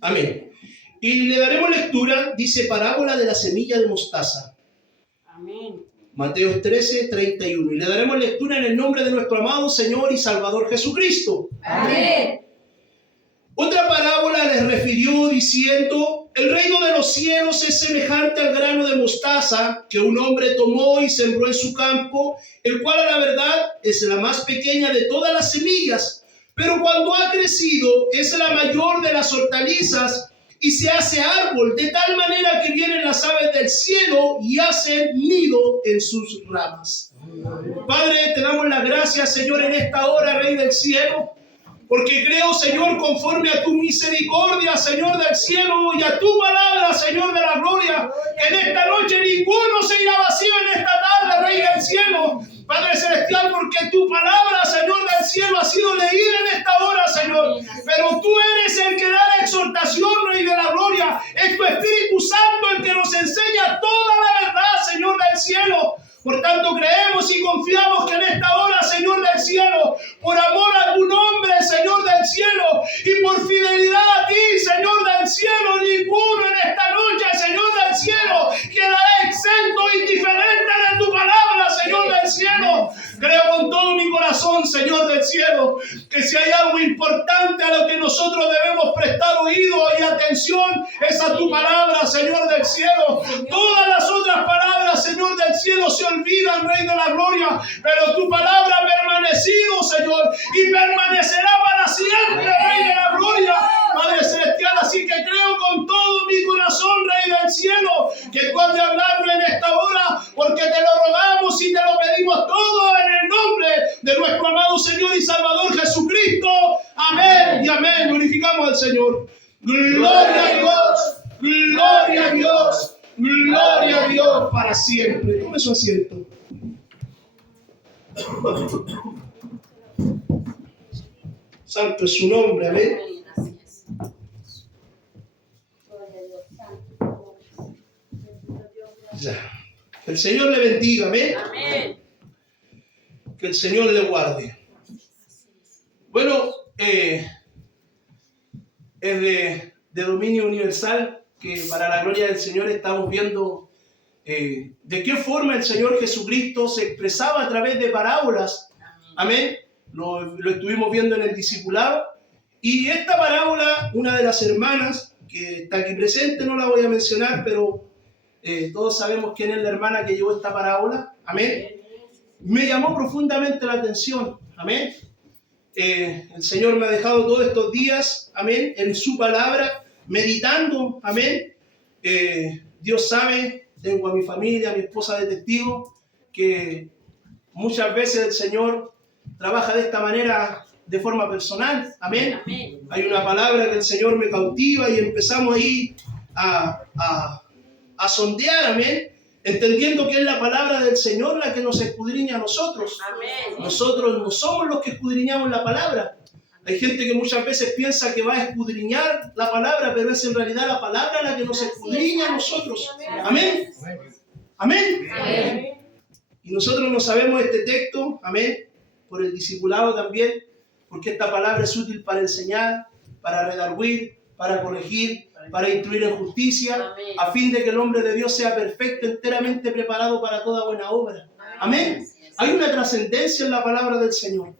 Amén. Y le daremos lectura, dice parábola de la semilla de mostaza. Amén. Mateo 13, 31. Y le daremos lectura en el nombre de nuestro amado Señor y Salvador Jesucristo. Amén. Otra parábola les refirió diciendo: el reino de los cielos es semejante al grano de mostaza que un hombre tomó y sembró en su campo, el cual a la verdad es la más pequeña de todas las semillas, pero cuando ha crecido es la mayor de las hortalizas y se hace árbol, de tal manera que vienen las aves del cielo y hacen nido en sus ramas. Padre, te damos las gracias, Señor, en esta hora, Rey del cielo, porque creo, Señor, conforme a tu misericordia, Señor del cielo, y a tu palabra, Señor de la gloria, que en esta noche ninguno se irá vacío en esta tarde, Rey del cielo. Padre celestial, porque tu palabra, Señor del cielo, ha sido leída en esta hora, Señor. Pero tú eres el que da la exhortación, Rey de la gloria. Es tu Espíritu Santo el que nos enseña toda la verdad, Señor del cielo. Por tanto, creemos y confiamos que en esta hora, Señor del cielo, por amor a tu nombre, Señor del cielo, y por fidelidad a ti, Señor del cielo, ninguno en esta noche, Señor del cielo, quedará exento e indiferente de tu palabra, Señor del cielo. Creo con todo mi corazón, Señor del cielo, que si hay algo importante a lo que nosotros debemos prestar oído y atención, es a tu palabra, Señor del cielo. Todas las otras palabras, Señor del cielo, se olvidan, Rey de la gloria, pero tu palabra ha permanecido, Señor, y permanecerá para siempre, Rey de la gloria, Padre celestial. Así que creo con todo mi corazón, Rey del cielo, que tú has de hablarme en esta hora, porque te lo rogamos y te lo pedimos todo en el nombre de nuestro amado Señor y Salvador Jesucristo. Amén y amén. Glorificamos al Señor. Gloria a Dios, gloria a Dios, gloria a Dios para siempre. Tome su asiento. Santo es su nombre, amén. Ya. Que el Señor le bendiga, amén. Amén. Que el Señor le guarde. Bueno, es de dominio universal que para la gloria del Señor estamos viendo de qué forma el Señor Jesucristo se expresaba a través de parábolas. Amén. Lo estuvimos viendo en el discipulado. Y esta parábola, una de las hermanas que está aquí presente, no la voy a mencionar, pero todos sabemos quién es la hermana que llevó esta parábola. Amén. Me llamó profundamente la atención. Amén. El Señor me ha dejado todos estos días, amén, en su palabra, meditando, amén. Dios sabe, tengo a mi familia, a mi esposa de testigo, que muchas veces el Señor trabaja de esta manera de forma personal, amén. Amén. Hay una palabra que el Señor me cautiva y empezamos ahí a sondear, amén, entendiendo que es la palabra del Señor la que nos escudriña a nosotros. Amén. Nosotros no somos los que escudriñamos la palabra. Hay gente que muchas veces piensa que va a escudriñar la palabra, pero es en realidad la palabra la que nos escudriña a nosotros. Amén. Amén. Amén. Y nosotros no sabemos este texto, amén, por el discipulado también, porque esta palabra es útil para enseñar, para redarguir, para corregir, para instruir en justicia, Amén. a fin de que el hombre de Dios sea perfecto, enteramente preparado para toda buena obra. Amén. Hay una trascendencia en la palabra del Señor.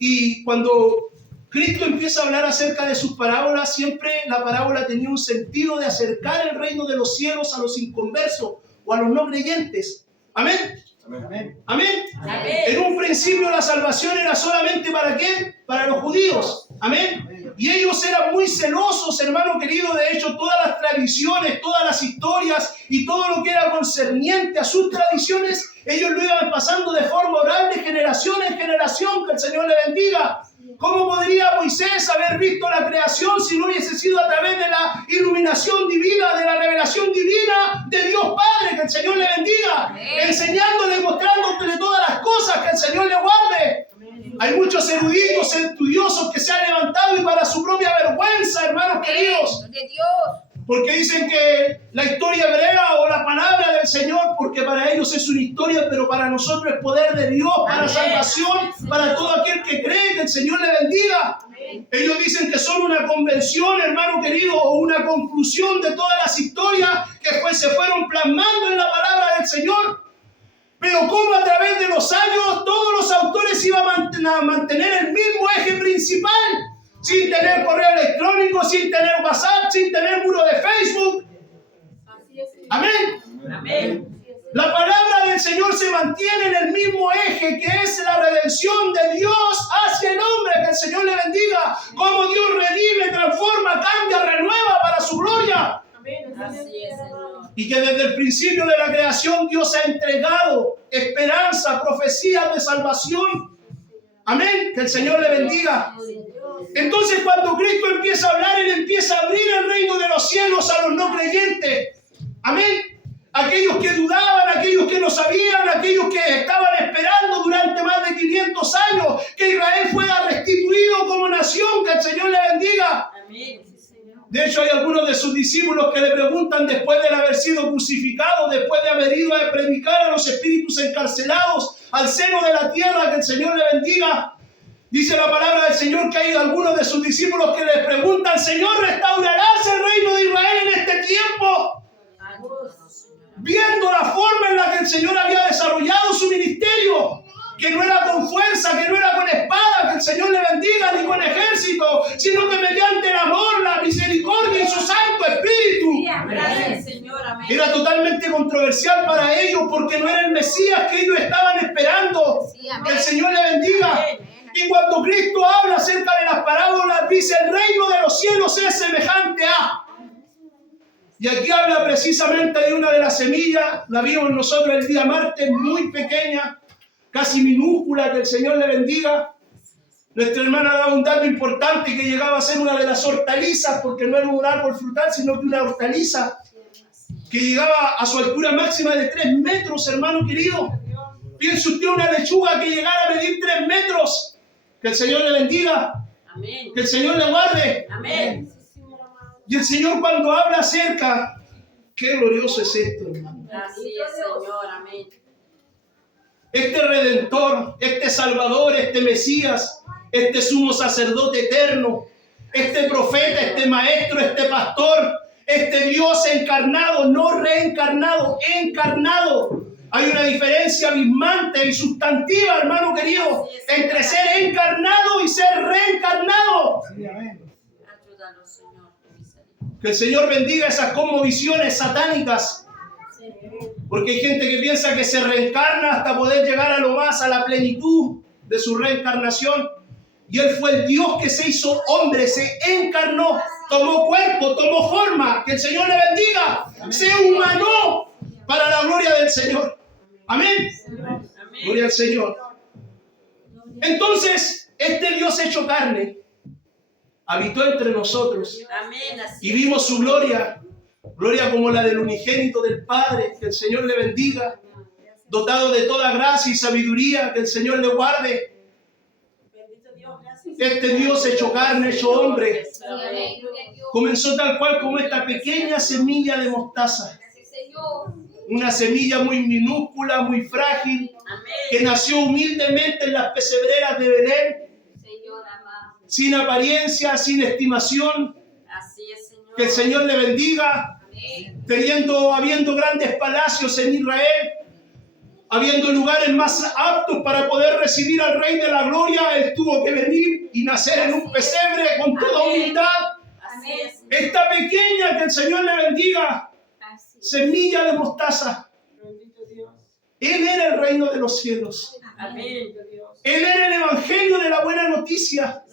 Y cuando Cristo empieza a hablar acerca de sus parábolas, siempre la parábola tenía un sentido de acercar el reino de los cielos a los inconversos o a los no creyentes. Amén. Amén. Amén. Amén. En un principio la salvación era solamente ¿para quién? Para los judíos. Amén. Y ellos eran muy celosos, hermano querido. De hecho, todas las tradiciones, todas las historias y todo lo que era concerniente a sus tradiciones, ellos lo iban pasando de forma oral de generación en generación. Que el Señor le bendiga. ¿Cómo podría Moisés haber visto la creación si no hubiese sido a través de la iluminación divina, de la revelación divina de Dios Padre? Que el Señor le bendiga. Amén. Enseñándole, mostrándole todas las cosas. Que el Señor le guarde. Hay muchos eruditos, estudiosos que se han levantado y para su propia vergüenza, hermanos queridos, De Dios. porque dicen que la historia hebrea o la palabra del Señor, porque para ellos es una historia, pero para nosotros es poder de Dios, para Amén. salvación, para todo aquel que cree. Que el Señor le bendiga. Amén. Ellos dicen que son una convención, hermano querido, o una conclusión de todas las historias que se fueron plasmando en la palabra del Señor. Pero como a través de los años todos los autores iban a mantener el mismo eje principal, sin tener correo electrónico, sin tener WhatsApp, sin tener muro de Facebook. Amén. Amén. La palabra del Señor se mantiene en el mismo eje, que es la redención de Dios hacia el hombre. Que el Señor le bendiga. Cómo Dios redime, transforma, cambia, renueva para su gloria. Así es, Señor. Y que desde el principio de la creación Dios ha entregado esperanza, profecías de salvación. Amén. Que el Señor le bendiga. Entonces, cuando Cristo empieza a hablar, Él empieza a abrir el reino de los cielos a los no creyentes. Amén. Aquellos que dudaban, aquellos que no sabían, aquellos que estaban esperando durante más de 500 años que Israel fuera restituido como nación. Que el Señor le bendiga. Amén. De hecho, hay algunos de sus discípulos que le preguntan, después de haber sido crucificado, después de haber ido a predicar a los espíritus encarcelados al seno de la tierra, que el Señor le bendiga. Dice la palabra del Señor que hay algunos de sus discípulos que les preguntan, Señor, ¿restaurarás el reino de Israel en este tiempo? Viendo la forma en la que el Señor había desarrollado su ministerio, que no era con fuerza, que no era con espada, que el Señor le bendiga, ni con ejército, sino que mediante el amor, la misericordia y su Santo Espíritu. Gracias, Señor. Amén. Era totalmente controversial para ellos porque no era el Mesías que ellos estaban esperando. Que el Señor le bendiga. Y cuando Cristo habla acerca de las parábolas, dice, el reino de los cielos es semejante a... Y aquí habla precisamente de una de las semillas, la vimos nosotros el día martes, muy pequeña, casi minúscula, que el Señor le bendiga. Nuestra hermana daba un dato importante, que llegaba a ser una de las hortalizas, porque no era un árbol frutal, sino que una hortaliza, que llegaba a su altura máxima de 3 metros, hermano querido. Piense usted una lechuga que llegara a medir 3 metros. Que el Señor le bendiga. Amén. Que el Señor le guarde. Amén. Y el Señor cuando habla acerca, qué glorioso es esto, hermano. Así es, Señor. Amén. Este Redentor, este Salvador, este Mesías, este sumo sacerdote eterno, este profeta, este maestro, este pastor, este Dios encarnado, no reencarnado, encarnado. Hay una diferencia abismante y sustantiva, hermano querido, entre ser encarnado y ser reencarnado. Ayúdanos, Señor. Que el Señor bendiga esas cosmovisiones satánicas. Porque hay gente que piensa que se reencarna hasta poder llegar a lo más, a la plenitud de su reencarnación. Y Él fue el Dios que se hizo hombre, se encarnó, tomó cuerpo, tomó forma. Que el Señor le bendiga. Se humanó para la gloria del Señor. Amén. Amén. Gloria al Señor. Entonces, este Dios hecho carne habitó entre nosotros. Amén. Así Y vimos su gloria, gloria como la del unigénito del Padre. Que el Señor le bendiga, dotado de toda gracia y sabiduría. Que el Señor le guarde. Este Dios hecho carne, hecho hombre, comenzó tal cual como esta pequeña semilla de mostaza. Una semilla muy minúscula, muy frágil, que nació humildemente en las pesebreras de Belén, sin apariencia, sin estimación. Así es, Señor. Que el Señor le bendiga, habiendo grandes palacios en Israel, habiendo lugares más aptos para poder recibir al Rey de la Gloria, Él tuvo que venir y nacer en un pesebre con toda humildad. Así es. Esta pequeña, que el Señor le bendiga, semilla de mostaza. Él era el reino de los cielos. Amén. Él era el evangelio de la buena noticia.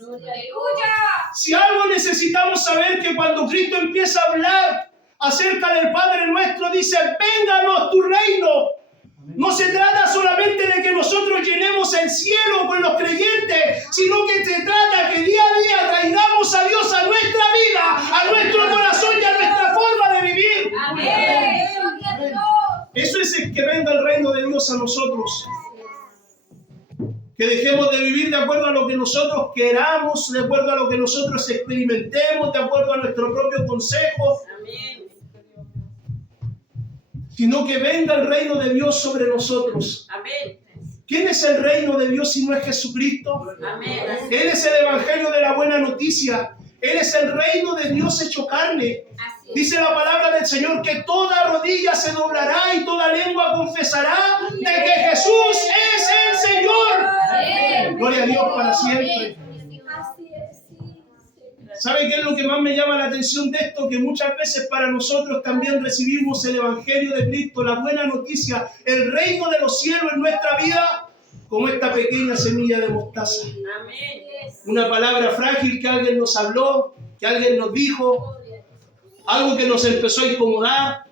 Si algo necesitamos saber, que cuando Cristo empieza a hablar acerca del Padre nuestro, dice, vénganos tu reino. No se trata solamente de que nosotros llenemos el cielo con los creyentes, sino que se trata que día a día traigamos a Dios a nuestra vida, a nuestro corazón y a nuestra forma de vivir. Amén. Eso es el que venga el reino de Dios a nosotros. Que dejemos de vivir de acuerdo a lo que nosotros queramos, de acuerdo a lo que nosotros experimentemos, de acuerdo a nuestro propio consejo. Amén. Sino que venga el reino de Dios sobre nosotros. Amén. ¿Quién es el reino de Dios si no es Jesucristo? Amén. Él es el evangelio de la buena noticia. Él es el reino de Dios hecho carne. Dice la palabra del Señor que toda rodilla se doblará y toda lengua confesará de que Jesús es el Señor. Gloria a Dios para siempre. ¿Sabe qué es lo que más me llama la atención de esto? Que muchas veces para nosotros también recibimos el evangelio de Cristo, la buena noticia, el reino de los cielos en nuestra vida, como esta pequeña semilla de mostaza. Amén. Una palabra frágil que alguien nos habló, que alguien nos dijo, algo que nos empezó a incomodar,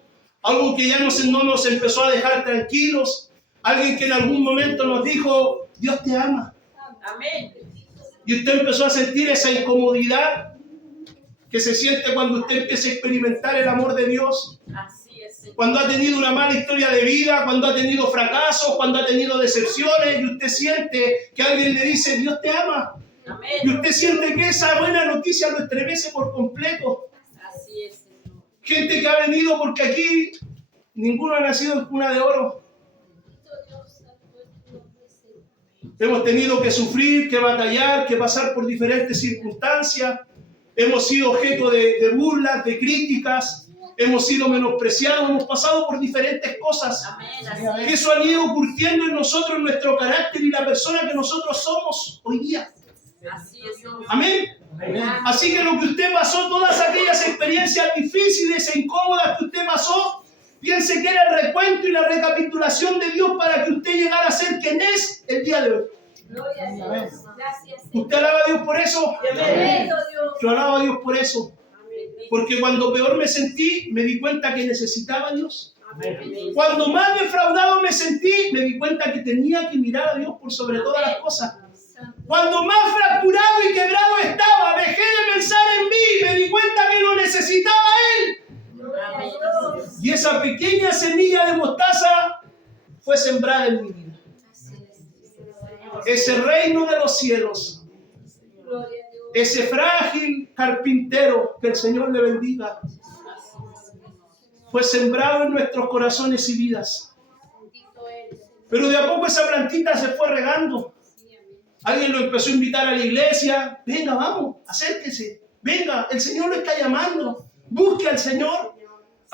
algo que ya no nos empezó a dejar tranquilos, alguien que en algún momento nos dijo, Dios te ama. Amén. Y usted empezó a sentir esa incomodidad que se siente cuando usted empieza a experimentar el amor de Dios. Así es, Señor. Cuando ha tenido una mala historia de vida, cuando ha tenido fracasos, cuando ha tenido decepciones, y usted siente que alguien le dice, Dios te ama. Amén. Y usted siente que esa buena noticia lo estremece por completo. Así es, Señor. Gente que ha venido porque aquí ninguno ha nacido en cuna de oro. Hemos tenido que sufrir, que batallar, que pasar por diferentes circunstancias. Hemos sido objeto de burlas, de críticas. Hemos sido menospreciados. Hemos pasado por diferentes cosas. Amén. Así Que es. eso ha ido curtiendo en nosotros nuestro carácter y la persona que nosotros somos hoy día. Así es, Señor. Amén. Así que lo que usted pasó, todas aquellas experiencias difíciles e incómodas que usted pasó, piense que era el recuento y la recapitulación de Dios para que usted llegara a ser quien es el día de hoy. Gloria a Dios. Gracias. ¿Usted alaba a Dios por eso? Amén. Yo alabo a Dios por eso. Porque cuando peor me sentí, me di cuenta que necesitaba a Dios. Amén. Cuando más defraudado me sentí, me di cuenta que tenía que mirar a Dios por sobre todas las cosas. Cuando más fracturado y quebrado estaba, dejé de pensar en mí y me di cuenta que lo necesitaba a Él. Amén. Y esa pequeña semilla de mostaza fue sembrada en mi vida. Ese reino de los cielos, Gloria a Dios. ese frágil carpintero, que el Señor le bendiga, fue sembrado en nuestros corazones y vidas. Bendito eres. Pero de a poco esa plantita se fue regando. Alguien lo empezó a invitar a la iglesia. Venga, vamos, acérquese. Venga, el Señor lo está llamando. Busque al Señor.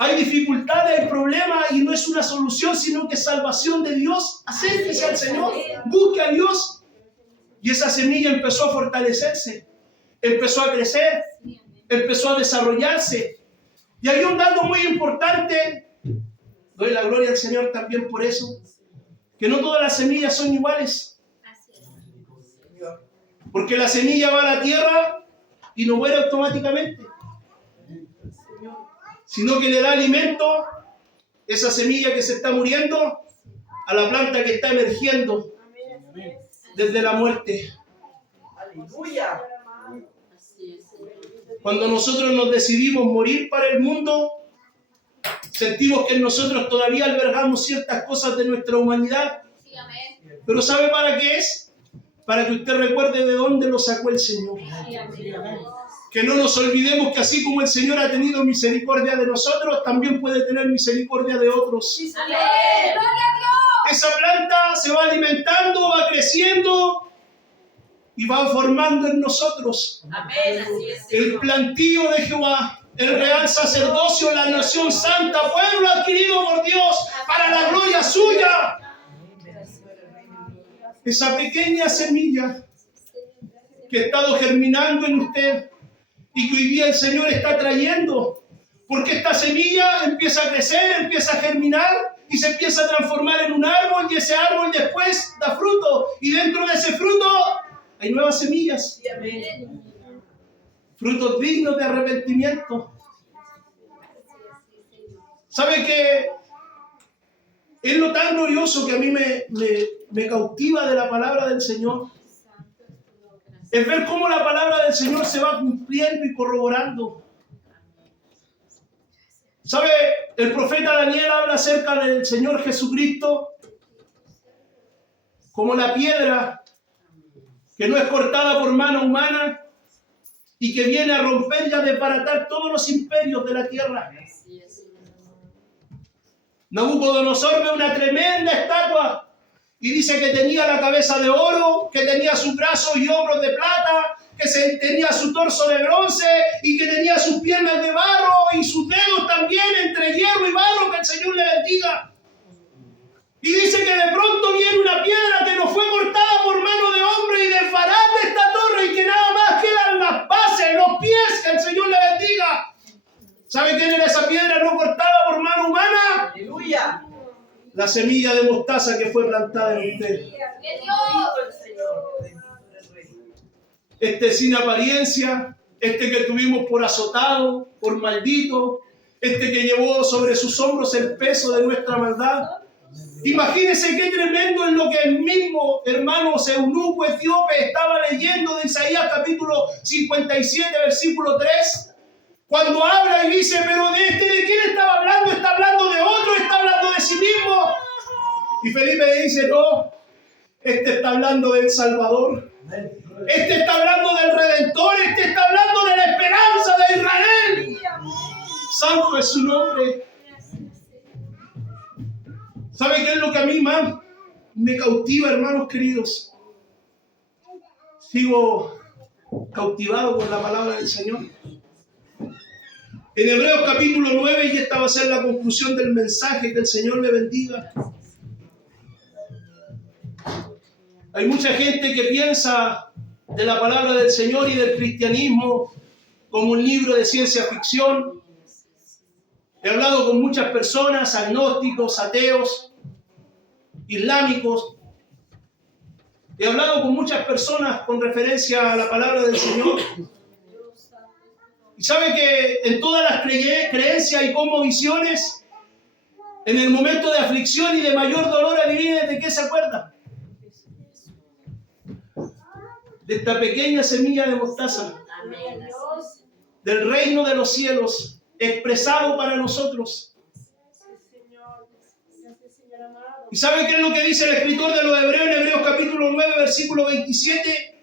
Hay dificultades, hay problemas y no es una solución, sino que es salvación de Dios. Acérquese al Señor. Busque a Dios. Y esa semilla empezó a fortalecerse. Empezó a crecer. Empezó a desarrollarse. Y hay un dato muy importante. Doy la gloria al Señor también por eso. Que no todas las semillas son iguales. Porque la semilla va a la tierra y no muere automáticamente, sino que le da alimento, esa semilla que se está muriendo, a la planta que está emergiendo desde la muerte. Aleluya. Así es, Señor. Cuando nosotros nos decidimos morir para el mundo, sentimos que en nosotros todavía albergamos ciertas cosas de nuestra humanidad. Sí, amén. Pero ¿sabe para qué es? Para que usted recuerde de dónde lo sacó el Señor. Sí, amén. Que no nos olvidemos que así como el Señor ha tenido misericordia de nosotros, también puede tener misericordia de otros. Amén. Gloria a Dios. Esa planta se va alimentando, va creciendo y va formando en nosotros Amén. Así es, el Señor. plantío de Jehová, el real sacerdocio, la nación santa, pueblo adquirido por Dios para la gloria suya. Esa pequeña semilla que ha estado germinando en usted y que hoy día el Señor está trayendo, porque esta semilla empieza a crecer, empieza a germinar y se empieza a transformar en un árbol, y ese árbol después da fruto, y dentro de ese fruto hay nuevas semillas, frutos dignos de arrepentimiento. ¿Sabe qué? Es lo tan glorioso que a mí me cautiva de la palabra del Señor. Es ver cómo la palabra del Señor se va cumpliendo y corroborando. ¿Sabe? El profeta Daniel habla acerca del Señor Jesucristo como la piedra que no es cortada por mano humana y que viene a romper y a desbaratar todos los imperios de la tierra. Así es, Señor. Nabucodonosor ve una tremenda estatua Y dice que tenía la cabeza de oro, que tenía sus brazos y hombros de plata, que tenía su torso de bronce y que tenía sus piernas de barro y sus dedos también entre hierro y barro, que el Señor le bendiga. Y dice que de pronto viene una piedra que no fue cortada por mano de hombre y desbarata esta torre y que nada más quedan las bases, los pies, que el Señor le bendiga. ¿Sabe quién era esa piedra no cortada por mano humana? Aleluya. La semilla de mostaza que fue plantada en usted. Este sin apariencia, este que tuvimos por azotado, por maldito, este que llevó sobre sus hombros el peso de nuestra maldad. Imagínense qué tremendo es lo que el mismo hermano eunuco etíope estaba leyendo de Isaías capítulo 57, versículo 3, cuando habla y dice, pero ¿de quién estaba hablando? ¿Está hablando de otro? ¿Está hablando de sí mismo? Y Felipe le dice, no, este está hablando del Salvador. Este está hablando del Redentor, este está hablando de la esperanza de Israel. Santo es su nombre. ¿Sabe qué es lo que a mí más me cautiva, hermanos queridos? Sigo cautivado por la palabra del Señor. En Hebreos capítulo 9, y esta va a ser la conclusión del mensaje, que el Señor le bendiga. Hay mucha gente que piensa de la palabra del Señor y del cristianismo como un libro de ciencia ficción. He hablado con muchas personas, agnósticos, ateos, islámicos. He hablado con muchas personas con referencia a la palabra del Señor. Y sabe que en todas las creencias y cosmovisiones, en el momento de aflicción y de mayor dolor, adivinen de qué se acuerdan. De esta pequeña semilla de mostaza, del reino de los cielos, expresado para nosotros. ¿Y sabe qué es lo que dice el escritor de los Hebreos en Hebreos capítulo 9, versículo 27?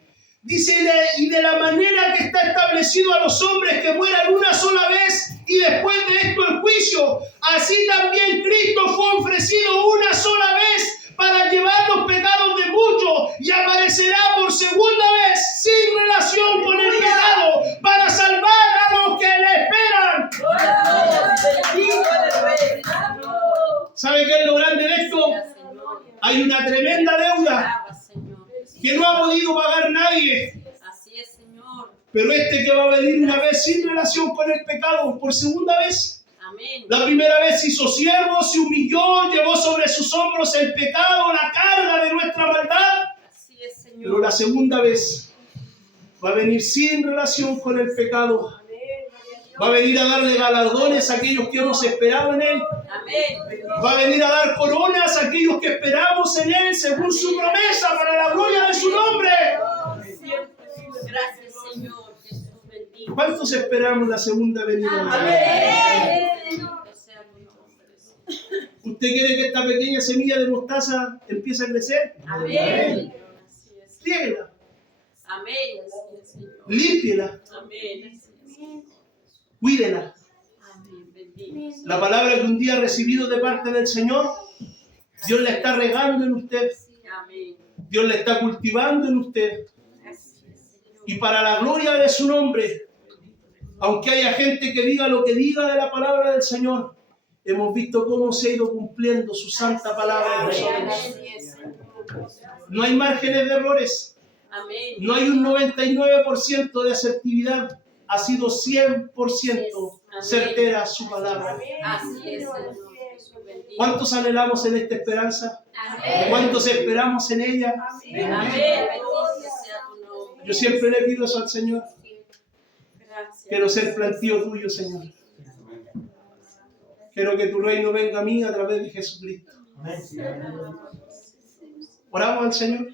Dice, y de la manera que está establecido a los hombres que mueran una sola vez y después de esto el juicio, así también Cristo fue ofrecido una sola vez para llevar los pecados de muchos y aparecerá por segunda vez sin relación con el pecado para salvar a los que le esperan. ¿Sabe qué es lo grande de esto? Hay una tremenda deuda que no ha podido pagar nadie. Así es, Señor. Pero este que va a venir una vez sin relación con el pecado, por segunda vez. Amén. La primera vez se hizo siervo, se humilló, llevó sobre sus hombros el pecado, la carga de nuestra maldad. Así es, Señor. Pero la segunda vez va a venir sin relación con el pecado. Va a venir a darle galardones a aquellos que hemos esperado en Él. Amén. Va a venir a dar coronas a aquellos que esperamos en Él según su promesa para la gloria de su nombre. Gracias, Señor. Jesús bendiga. ¿Cuántos esperamos la segunda venida de Él? Amén. ¿Usted quiere que esta pequeña semilla de mostaza empiece a crecer? Amén. Así es. Riéguela, Amén. Así es, Señor. límpiela, Amén. Así es. cuídela. Amén. Bendiga. La palabra que un día ha recibido de parte del Señor, Dios la está regando en usted. Amén. Dios la está cultivando en usted. Así es, Señor. Y para la gloria de su nombre, aunque haya gente que diga lo que diga de la palabra del Señor, hemos visto cómo se ha ido cumpliendo su santa palabra en nosotros. Así es, Señor. No hay márgenes de errores. Amén. No hay un 99% de asertividad. Ha sido 100% certera su palabra. Así es, Señor. Jesús bendiga. ¿Cuántos anhelamos en esta esperanza? Amén. ¿Cuántos esperamos en ella? Amén. Bendito sea tu nombre. Yo siempre le pido eso al Señor. Gracias. Quiero ser plantío tuyo, Señor. Quiero que tu reino venga a mí a través de Jesucristo. Oramos al Señor.